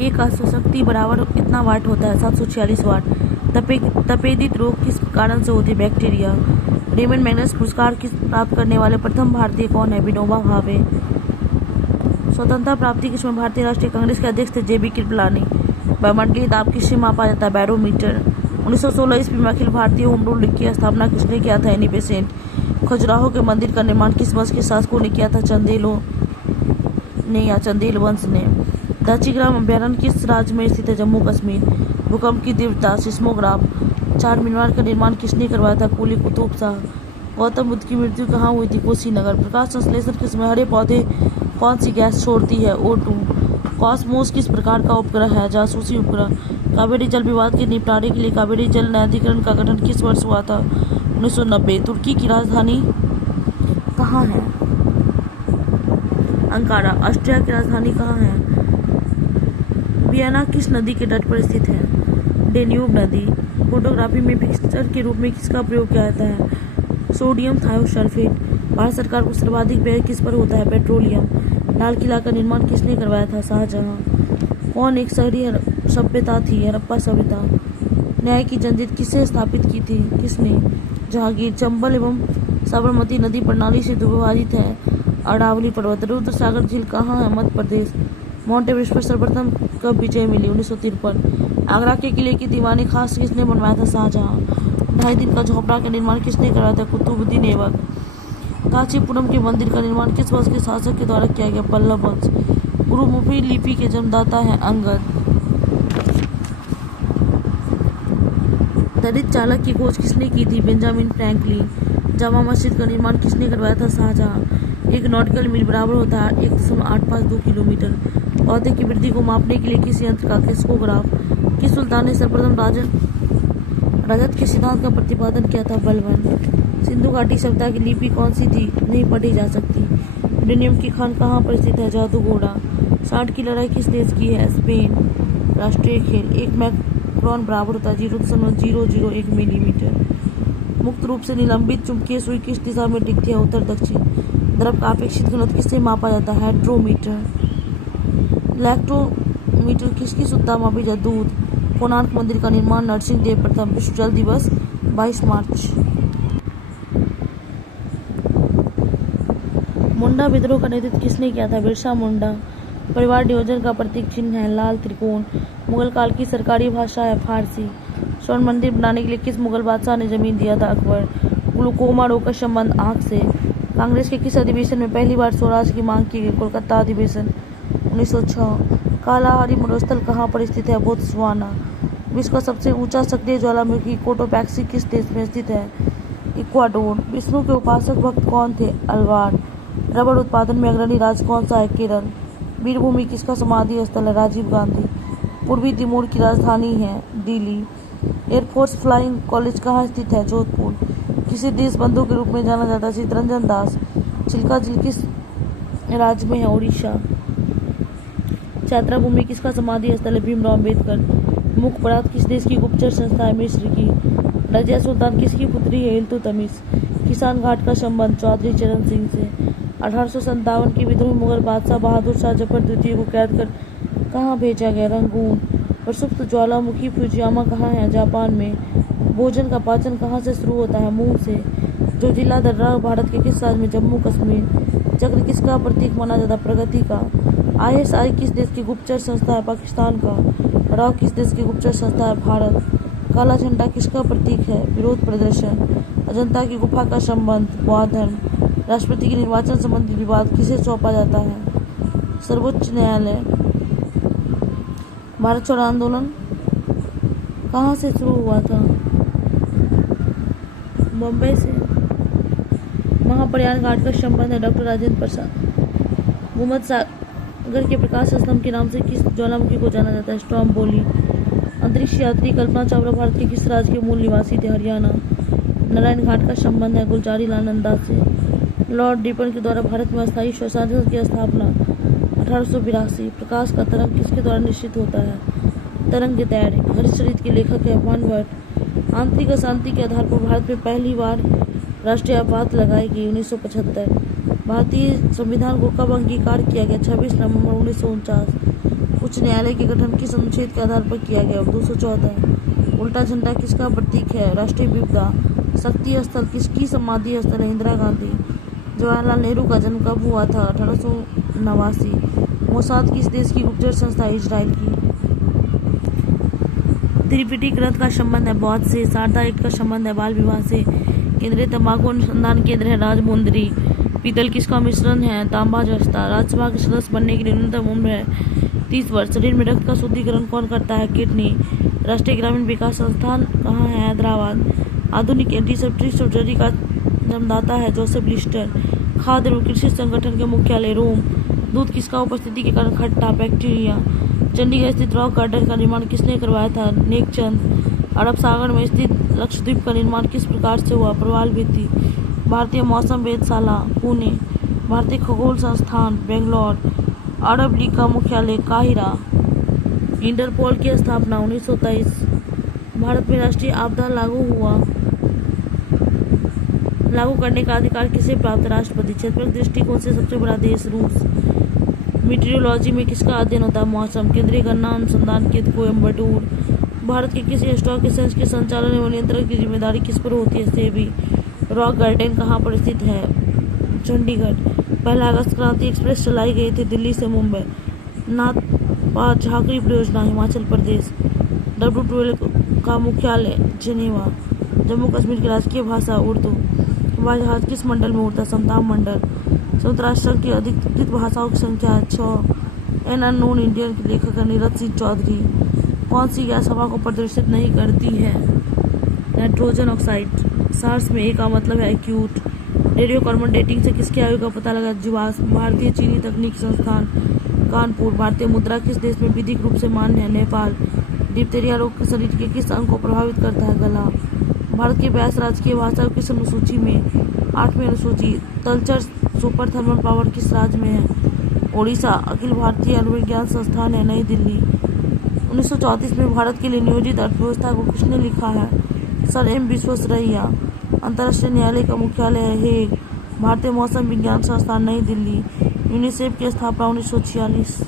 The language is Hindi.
एक शक्ति बराबर कितना वाट होता है? 746 वाट। तपेदित रोग किस कारण से होती है? बैक्टीरिया। रेमंड मैग्सेसे पुरस्कार किस प्राप्त करने वाले प्रथम भारतीय कौन है? विनोबा भावे। स्वतंत्रता प्राप्ति के समय भारतीय राष्ट्रीय कांग्रेस के अध्यक्ष थे? जेबी कृपलानी। ब्रह्मांडीय दाब किससे मापा जाता है? बैरोमीटर। 1916 ईस्वी में Akhil Bharatiya home rule league की स्थापना किसने किया था? Annie Besant. खजुराहो के मंदिर का निर्माण किस वंश के शासकों ने किया था? चंदेलों ने या चंदेल वंश ने। दाचीग्राम अभ्यारण्य किस राज्य में स्थित है? जम्मू कश्मीर। भूकंप की तीव्रता सिस्मोग्राफ। चार मीनार का निर्माण किसने करवाया था? कुली कुतुब शाह। गौतम बुद्ध की मृत्यु कहाँ हुई थी? कुशीनगर। प्रकाश संश्लेषण के समय हरे पौधे कौन सी गैस छोड़ती है? O2। कॉस्मोस किस प्रकार का उपग्रह है? जासूसी उपग्रह। कावेरी जल विवाद के निपटारे के लिए कावेरी जल न्यायाधिकरण का गठन किस वर्ष हुआ था? 1990। तुर्की की राजधानी कहाँ है? अंकारा। ऑस्ट्रिया की राजधानी कहाँ है? वियना किस नदी के तट पर स्थित है? डेन्यूब नदी। फोटोग्राफी में फिक्सचर के रूप में किसका प्रयोग किया जाता है? Sodium thiosulphate. भारत सरकार को सर्वाधिक व्यय किस पर होता है? पेट्रोलियम। लाल किला का निर्माण किसने करवाया था? शाहजहां। कौन एक शहरी सभ्यता थी? हड़प्पा सभ्यता। न्याय की जंजीर किसने स्थापित की थी? किसने? जहांगीर। चंबल एवं साबरमती नदी प्रणाली से विभाजित है? अरावली पर्वत। रुद्र सागर झील कहाँ है? मध्य प्रदेश। माउंट एवरेस्ट पर सर्वप्रथम कब विजय मिली? 1953। आगरा के किले की दीवानी खास किसने बनवाया था? शाहजहां। 2.5 दिन का झोपड़ा का निर्माण किसने कराया था? कुतुबुद्दीन ऐबक। कांचीपुरम के मंदिर का निर्माण किस वंश के शासक के द्वारा किया गया? पल्लव वंश। गुरुमुखी लिपि के जन्मदाता हैं अंगद। दलित चालक की खोज किसने की थी? Benjamin Franklin. जामा मस्जिद का निर्माण किसने करवाया था? शाहजहां। एक नॉटिकल मील बराबर होता है 1.852 किलोमीटर। पौधे की वृद्धि को मापने के लिए किस यंत्र का? किस्कोग्राफ। किस सुल्तान ने सर्वप्रथम रजत के सिद्धांत का प्रतिपादन किया था? बलबन। सिंधु घाटी सभ्यता की लिपि कौन सी थी? नहीं पढ़ी जा सकती। यूरेनियम की खान कहाँ पर स्थित है? जादूगोड़ा। 60 की लड़ाई किस देश की है? स्पेन। राष्ट्रीय खेल। एक मैक्रोन बराबर होता है 0.001 मिलीमीटर। मुक्त रूप से निलंबित चुंबकीय सुई किस दिशा में टिकती है? उत्तर दक्षिण। द्रव का अपेक्षित घनत्व किससे मापा जाता है? हाइड्रोमीटर। लैक्टोमीटर किसकी शुद्धता मापी जाती? दूध। कोणार्क मंदिर का निर्माण नरसिंह देव प्रथम। विश्व जल दिवस 22 मार्च। मुंडा विद्रोह का नेतृत्व किसने किया था? बिरसा मुंडा। परिवार नियोजन का प्रतीक चिन्ह है? लाल त्रिकोण। मुगल काल की सरकारी भाषा है फारसी। स्वर्ण मंदिर बनाने के लिए किस मुगल बादशाह ने जमीन दिया था? अकबर। ग्लूकोमा रोग का संबंध आंख से। कांग्रेस के किस अधिवेशन में पहली बार स्वराज की मांग की गई? कोलकाता अधिवेशन 1906। कालाहारी मरुस्थल कहाँ पर स्थित है? बोत्सवाना। विश्व का सबसे ऊंचा सक्रिय ज्वालामुखी कोटोपैक्सी किस देश में स्थित है? इक्वाडोर। विष्णु के उपासक भक्त कौन थे? अलवार। रबड़ उत्पादन में अग्रणी राज्य कौन सा है? केरल। वीरभूमि किसका समाधि स्थल है? राजीव गांधी। पूर्वी तिमोर की राजधानी है? दिल्ली। एयरफोर्स फ्लाइंग कॉलेज कहाँ स्थित है? जोधपुर। किसी देश बंधु के रूप में जाना जाता है? चितरंजन दास। चिल्का झील किस राज्य में है? उड़ीसा। यात्रा भूमि किसका समाधि स्थल है? भीमराव अम्बेडकर। मुख परात किस देश की गुप्तचर संस्था है? मिस्र की। रजिया सुल्तान किसकी पुत्री है? इल्तुतमिश। किसान घाट का संबंध चौधरी चरण सिंह से। 1857 की विद्रोही मुगल बादशाह बहादुर शाह जफर द्वितीय को कैद कर कहाँ भेजा गया? रंगून। प्रसुप्त ज्वालामुखी फुजियामा कहाँ है? जापान में। भोजन का पाचन कहाँ से शुरू होता है? मुंह से। जोजिला दर्रा भारत के किस राज्य में? जम्मू कश्मीर। चक्र किसका प्रतीक माना जाता है? प्रगति का। ISI किस देश की गुप्तचर संस्था है? पाकिस्तान का। राव किस देश की गुप्तचर संस्था है? भारत। काला झंडा किसका प्रतीक है? विरोध प्रदर्शन। अजंता की गुफा का संबंध बौद्ध धर्म। राष्ट्रपति के निर्वाचन संबंधी विवाद किसे सौंपा जाता है? सर्वोच्च न्यायालय। भारत छोड़ो आंदोलन कहाँ से शुरू हुआ था? बम्बई से। महाप्रयाण घाट का संबंध है? डॉक्टर राजेंद्र प्रसाद। भूमध्य सागर के प्रकाश स्तंभ के नाम से किस ज्वालामुखी को जाना जाता है? स्ट्रॉम्बोली। अंतरिक्ष यात्री कल्पना चावला भारत के किस राज्य के मूल निवासी थे? हरियाणा। नारायण घाट का संबंध है? गुलजारी लाल नंदा से। लॉर्ड रिपन के द्वारा भारत में अस्थायी स्वशासन की स्थापना 1882। प्रकाश का तरंग किसके द्वारा निश्चित होता है? तरंग दैर्घ्य। हर्षचरित के लेखक है वानवर्थ। आंतरिक अशांति के आधार पर भारत में पहली बार राष्ट्रीय आपात लगाई गई 1975। भारतीय संविधान को कब अंगीकार किया गया? 26 नवंबर 1949। उच्च न्यायालय के गठन किस अनुच्छेद के आधार पर किया गया? 214। उल्टा झंडा किसका प्रतीक है? राष्ट्रीय विपदा। शक्ति स्थल किसकी समाधि स्थल है? इंदिरा गांधी। जवाहरलाल नेहरू का जन्म कब हुआ था? 1889। मोसाद किस देश की गुप्तचर संस्था है? इजराइल की। त्रिपिटी ग्रंथ का संबंध है बौद्ध से। शारदा एक्ट का संबंध है बाल विवाह से। केंद्रीय तंबाकू अनुसंधान केंद्र है राजमुंदरी। पीतल किसका मिश्रण है? तांबा जस्ता। राज्यसभा के सदस्य बनने की न्यूनतम उम्र है 30 वर्ष। शरीर में रक्त का शुद्धिकरण कौन करता है? किडनी। राष्ट्रीय ग्रामीण विकास संस्थान कहाँ है? हैदराबाद। आधुनिक एंटीसेप्टिक सर्जरी का जन्मदाता है जोसेफ लिस्टर। खाद्य एवं कृषि संगठन के मुख्यालय रोम। दूध किसका उपस्थिति के कारण खट्टा? बैक्टीरिया। चंडीगढ़ स्थित रॉक गार्डन का निर्माण किसने करवाया था? नेकचंद। अरब सागर में स्थित लक्षद्वीप का निर्माण किस प्रकार से हुआ? प्रवाल भित्ति। भारतीय मौसम वेधशाला पुणे। भारतीय खगोल संस्थान बेंगलोर। अरब लीग का मुख्यालय काहिरा। इंटरपोल की स्थापना 1923। भारत में राष्ट्रीय आपदा लागू करने का अधिकार किसे प्राप्त? राष्ट्रपति। क्षेत्रफल दृष्टिकोण से सबसे बड़ा देश रूस। मीटेरोलॉजी में किसका अध्ययन होता है? मौसम। केंद्रीय गन्ना अनुसंधान केंद्र कोयम्बटूर। भारत के किसी स्टॉक एक्सचेंज के संचालन एवं नियंत्रण की जिम्मेदारी किस पर होती है? सेबी। रॉक गार्डन कहाँ पर स्थित है? चंडीगढ़। 1 अगस्त क्रांति एक्सप्रेस चलाई गई थी दिल्ली से मुंबई। नाथपा झाकरी परियोजना हिमाचल प्रदेश। W12 का मुख्यालय जिनेवा। जम्मू कश्मीर की राजकीय भाषा उर्दू। हवाई जहाज किस मंडल में उड़ता है? समताप मंडल। संयुक्त राष्ट्र की अधिकृत भाषाओं की संख्या है 6। एन अननोन इंडियन के लेखक है नीरज सिंह चौधरी। कौन सी गैस हवा को प्रदूषित नहीं करती है? Nitrogen oxide. सार्स में ए का मतलब है एक्यूट। रेडियो कार्बन डेटिंग से किसकी आयु का पता लगा? जीवाश्म। भारतीय चीनी तकनीक संस्थान कानपुर। भारतीय मुद्रा किस देश में विधिक रूप से मान्य है? नेपाल। डिप्थीरिया रोग के शरीर के किस अंग को प्रभावित करता है? गला। भारत की 22 राजकीय भाषा किस अनुसूची में? 8वीं अनुसूची। तलचर सुपर थर्मल पावर किस राज्य में है? ओडिशा। अखिल भारतीय आयुर्विज्ञान संस्थान है नई दिल्ली। 1934 में भारत के लिए नियोजित अर्थव्यवस्था को किसने लिखा है? Sir M Visvesvaraya. अंतर्राष्ट्रीय न्यायालय का मुख्यालय है हेग। भारतीय मौसम विज्ञान संस्थान नई दिल्ली। यूनिसेफ की स्थापना 1946।